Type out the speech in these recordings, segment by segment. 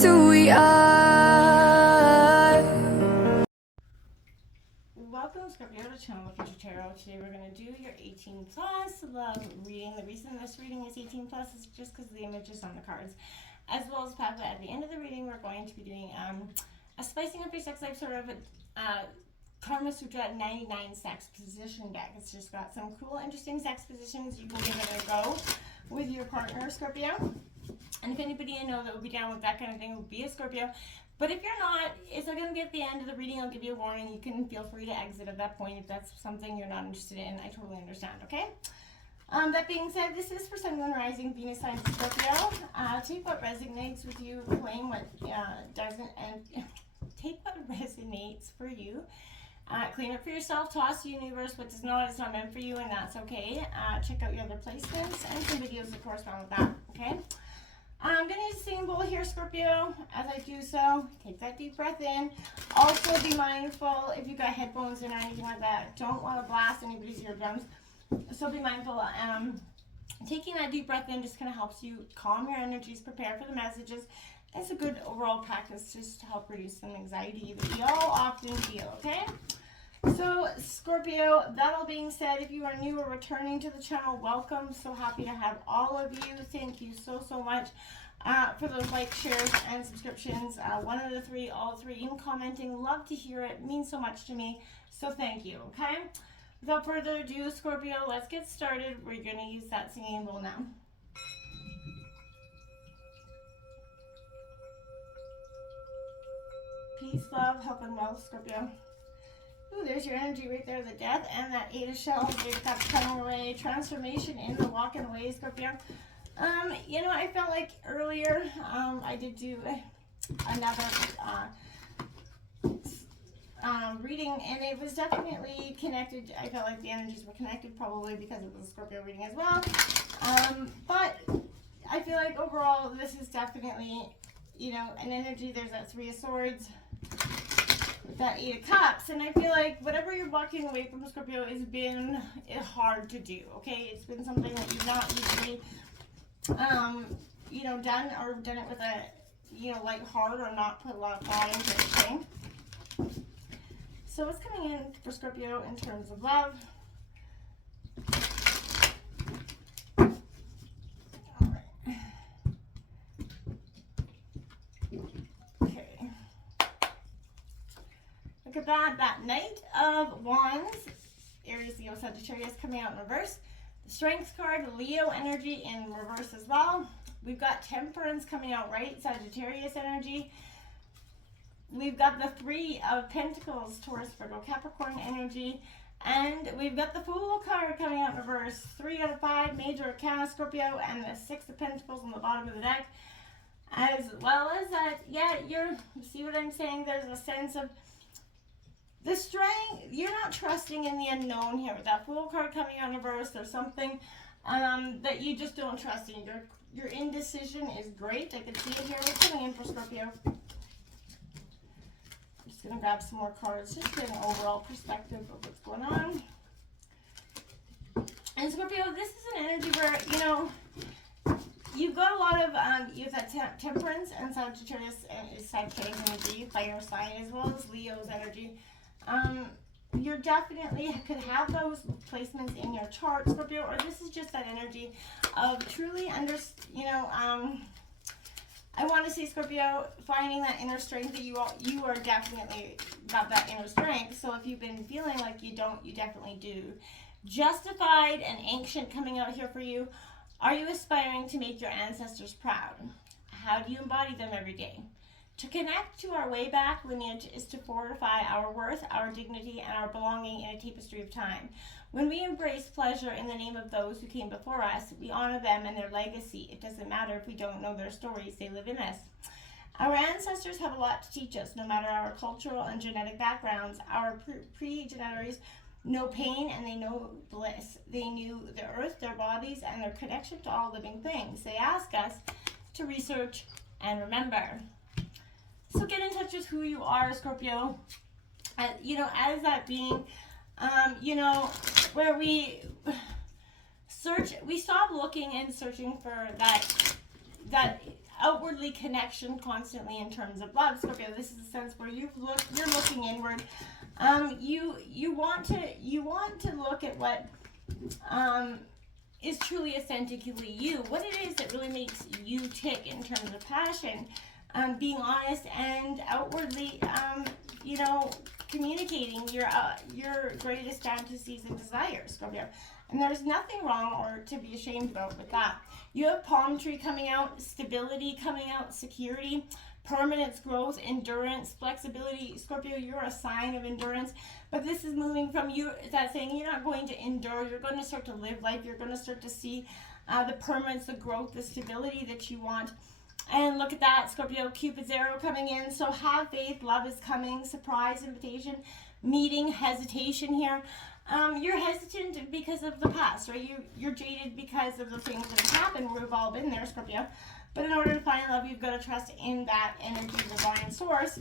just who we are. Welcome, Scorpio, to Channel of Future Tarot. Today we're going to do your 18 plus love reading. The reason this reading is 18 plus is just because of the images on the cards, as well as Papa. At the end of the reading, we're going to be doing a spicing up your sex life sort of Karma Sutra 99 sex position deck. It's just got some cool, interesting sex positions you can give it a go with your partner, Scorpio. And if anybody I know that would be down with that kind of thing would be a Scorpio. But if you're not, it's going to be at the end of the reading. I'll give you a warning. You can feel free to exit at that point if that's something you're not interested in. I totally understand, okay? That being said, this is for Sun, Moon, Rising, Venus, sign Scorpio. Take what resonates with you, claim what doesn't, and take what resonates for you. Claim it for yourself, toss to the universe. What does not is not meant for you, and that's okay. Check out your other placements and some videos that correspond with that, okay? I'm going to use a singing bowl here, Scorpio. As I do so, take that deep breath in. Also be mindful if you've got headphones in or anything like that. Don't want to blast anybody's eardrums. So be mindful. Taking that deep breath in just kind of helps you calm your energies, prepare for the messages. It's a good overall practice just to help reduce some anxiety that we all often feel, okay? So, Scorpio, that all being said, if you are new or returning to the channel, welcome. So happy to have all of you. Thank you so, so much for those likes, shares, and subscriptions. One of the three, all three, even commenting. Love to hear it. Means so much to me. So thank you, okay? Without further ado, Scorpio, let's get started. We're going to use that singing bowl now. Peace, love, health, and wealth, Scorpio. Ooh, there's your energy right there, the death and that 8 of shells. They've got coming away. Transformation in the walking away, Scorpio. You know, I felt like earlier I did do another reading, and it was definitely connected. I felt like the energies were connected, probably because of the Scorpio reading as well. But I feel like overall this is definitely, you know, an energy. There's that 3 of Swords, that 8 of Cups, and I feel like whatever you're walking away from, Scorpio, has been hard to do, okay? It's been something that you've not usually, you know, done it with a, you know, light heart, or not put a lot of thought into anything. So what's coming in for Scorpio in terms of love? Look at that, that Knight of Wands, Aries, Leo, Sagittarius coming out in reverse. The Strength card, Leo energy in reverse as well. We've got Temperance coming out right, Sagittarius energy. We've got the 3 of Pentacles, Taurus, Virgo, Capricorn energy. And we've got the Fool card coming out in reverse. 3 out of 5, Major Arcana, Scorpio, and the 6 of Pentacles on the bottom of the deck. As well as that, yeah, see what I'm saying? There's a sense of the strength. You're not trusting in the unknown here. With that Fool card coming out in reverse, there's something that you just don't trust in. Your indecision is great. I can see it here. What's coming in for Scorpio? I'm just going to grab some more cards just to get an overall perspective of what's going on. And Scorpio, this is an energy where, you know, you've got a lot of, you've got Temperance and Sagittarius energy, fire sign, as well as Leo's energy. You're definitely could have those placements in your chart, Scorpio, or this is just that energy of truly I want to see, Scorpio, finding that inner strength that you are definitely got that inner strength. So if you've been feeling like you don't, you definitely do. Justified and ancient coming out here for you. Are you aspiring to make your ancestors proud? How do you embody them every day? To connect to our way back lineage is to fortify our worth, our dignity, and our belonging in a tapestry of time. When we embrace pleasure in the name of those who came before us, we honor them and their legacy. It doesn't matter if we don't know their stories, they live in us. Our ancestors have a lot to teach us, no matter our cultural and genetic backgrounds. Our pre-generators know pain and they know bliss. They knew the earth, their bodies, and their connection to all living things. They ask us to research and remember. So get in touch with who you are, Scorpio. You know, as that being, you know, where we stop looking and searching for that that outwardly connection constantly in terms of love. Scorpio, this is a sense where you're looking inward. You want to look at what is truly authentically you, what it is that really makes you tick in terms of passion, being honest and outwardly, communicating your greatest fantasies and desires, Scorpio. And there's nothing wrong or to be ashamed about with that. You have palm tree coming out, stability coming out, security, permanence, growth, endurance, flexibility. Scorpio, you're a sign of endurance, but this is moving from you, that saying you're not going to endure, you're going to start to live life, you're going to start to see the permanence, the growth, the stability that you want. And look at that, Scorpio, Cupid's arrow coming in. So have faith, love is coming, surprise, invitation, meeting, hesitation here. You're hesitant because of the past, right? You're jaded because of the things that have happened. We've all been there, Scorpio. But in order to find love, you've got to trust in that energy, divine source,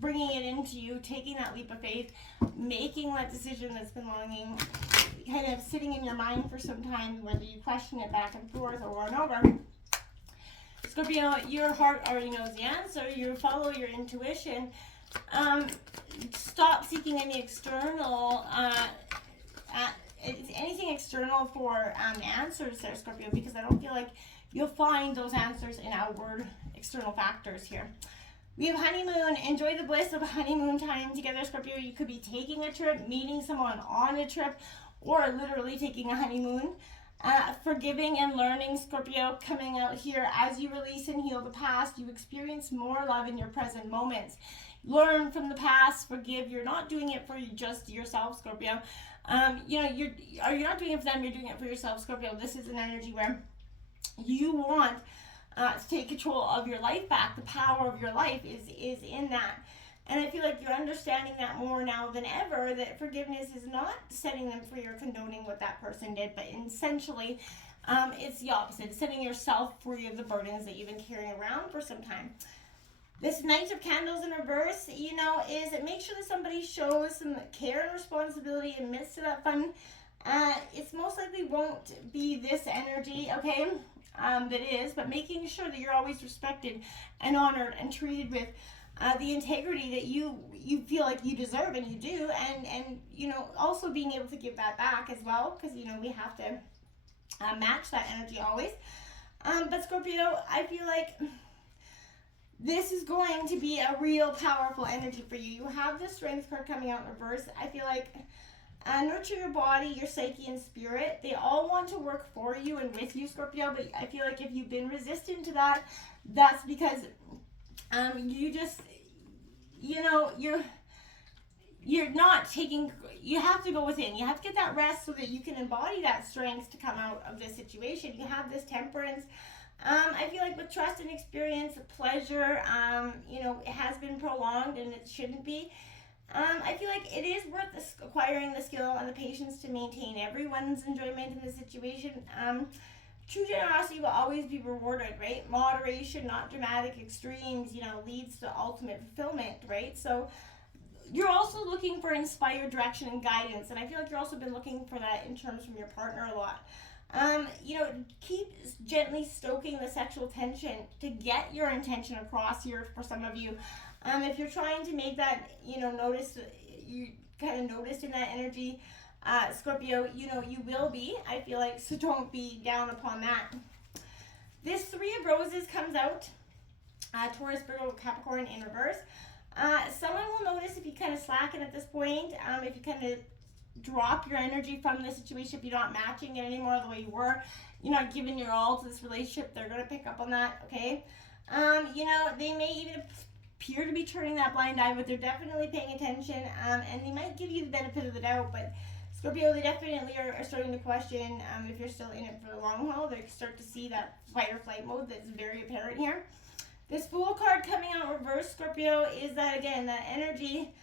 bringing it into you, taking that leap of faith, making that decision that's been longing, kind of sitting in your mind for some time, whether you question it back and forth or over. Scorpio, your heart already knows the answer. You follow your intuition. Stop seeking any external, anything external for answers there, Scorpio, because I don't feel like you'll find those answers in outward external factors here. We have honeymoon. Enjoy the bliss of honeymoon time together, Scorpio. You could be taking a trip, meeting someone on a trip, or literally taking a honeymoon. Forgiving and learning, Scorpio, coming out here. As you release and heal the past, you experience more love in your present moments. Learn from the past, forgive. You're not doing it for just yourself, Scorpio. You're not doing it for them, you're doing it for yourself, Scorpio. This is an energy where you want to take control of your life back. The power of your life is in that. And I feel like you're understanding that more now than ever, that forgiveness is not setting them free or condoning what that person did, but essentially it's the opposite. It's setting yourself free of the burdens that you've been carrying around for some time. This Knight of Candles in reverse, is it make sure that somebody shows some care and responsibility in the midst of that fun. It's most likely won't be this energy, okay, that is, but making sure that you're always respected and honored and treated with the integrity that you feel like you deserve, and you do, and also being able to give that back as well, because we have to match that energy always. But Scorpio, I feel like this is going to be a real powerful energy for you. You have the Strength card coming out in reverse. I feel like nurture your body, your psyche, and spirit. They all want to work for you and with you, Scorpio, but I feel like if you've been resistant to that, that's because you just, you're not taking, you have to go within. You have to get that rest so that you can embody that strength to come out of this situation. You have this temperance. I feel like with trust and experience, pleasure, it has been prolonged and it shouldn't be. I feel like it is worth acquiring the skill and the patience to maintain everyone's enjoyment in the situation. True generosity will always be rewarded, right? Moderation, not dramatic extremes, leads to ultimate fulfillment, right? So you're also looking for inspired direction and guidance, and I feel like you've also been looking for that in terms from your partner a lot. Keep gently stoking the sexual tension to get your intention across here for some of you. If you're trying to make that, notice, you kind of noticed in that energy, Scorpio, you will be, I feel like, so don't be down upon that. This Three of Roses comes out, Taurus, Virgo, Capricorn in reverse. Someone will notice if you kind of slacken at this point, if you kind of drop your energy from the situation, if you're not matching it anymore the way you were, you're not giving your all to this relationship, they're going to pick up on that, okay? They may even appear to be turning that blind eye, but they're definitely paying attention, and they might give you the benefit of the doubt, but Scorpio, they definitely are starting to question if you're still in it for the long haul. They start to see that fight or flight mode that's very apparent here. This Fool card coming out reverse, Scorpio, is that, again, that energy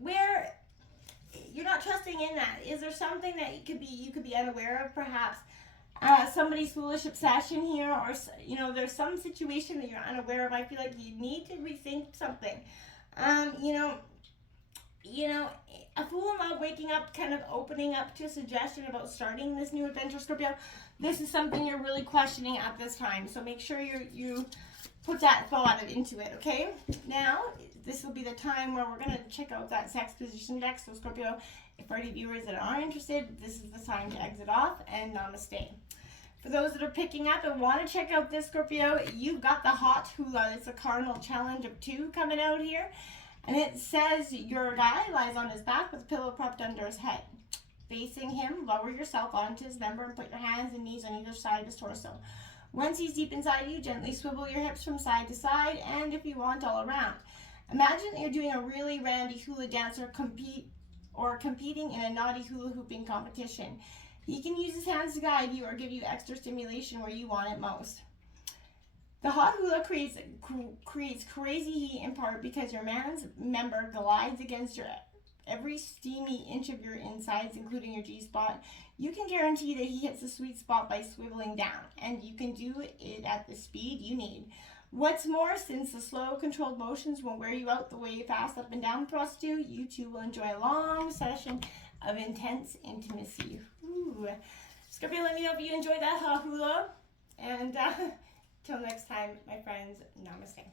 where you're not trusting in that. Is there something that you could be unaware of, perhaps? Somebody's foolish obsession here, or there's some situation that you're unaware of. I feel like you need to rethink something. you know, a fool in love, waking up, kind of opening up to a suggestion about starting this new adventure, Scorpio, this is something you're really questioning at this time. So make sure you put that thought into it, okay? Now, this will be the time where we're going to check out that sex position deck. So Scorpio, for any viewers that are interested, this is the time to exit off, and namaste. For those that are picking up and want to check out this, Scorpio, you've got the hot hula. It's a cardinal challenge of 2 coming out here. And it says your guy lies on his back with a pillow propped under his head. Facing him, lower yourself onto his member and put your hands and knees on either side of his torso. Once he's deep inside you, gently swivel your hips from side to side, and if you want, all around. Imagine that you're doing a really randy hula dancer competing in a naughty hula hooping competition. He can use his hands to guide you or give you extra stimulation where you want it most. The hot hula creates crazy heat in part because your man's member glides against your every steamy inch of your insides, including your G-spot. You can guarantee that he hits the sweet spot by swiveling down, and you can do it at the speed you need. What's more, since the slow, controlled motions won't wear you out the way fast up and down thrusts do, you two will enjoy a long session of intense intimacy. Ooh. Scorpio, let me know if you enjoyed that hot hula, and till next time, my friends, namaste.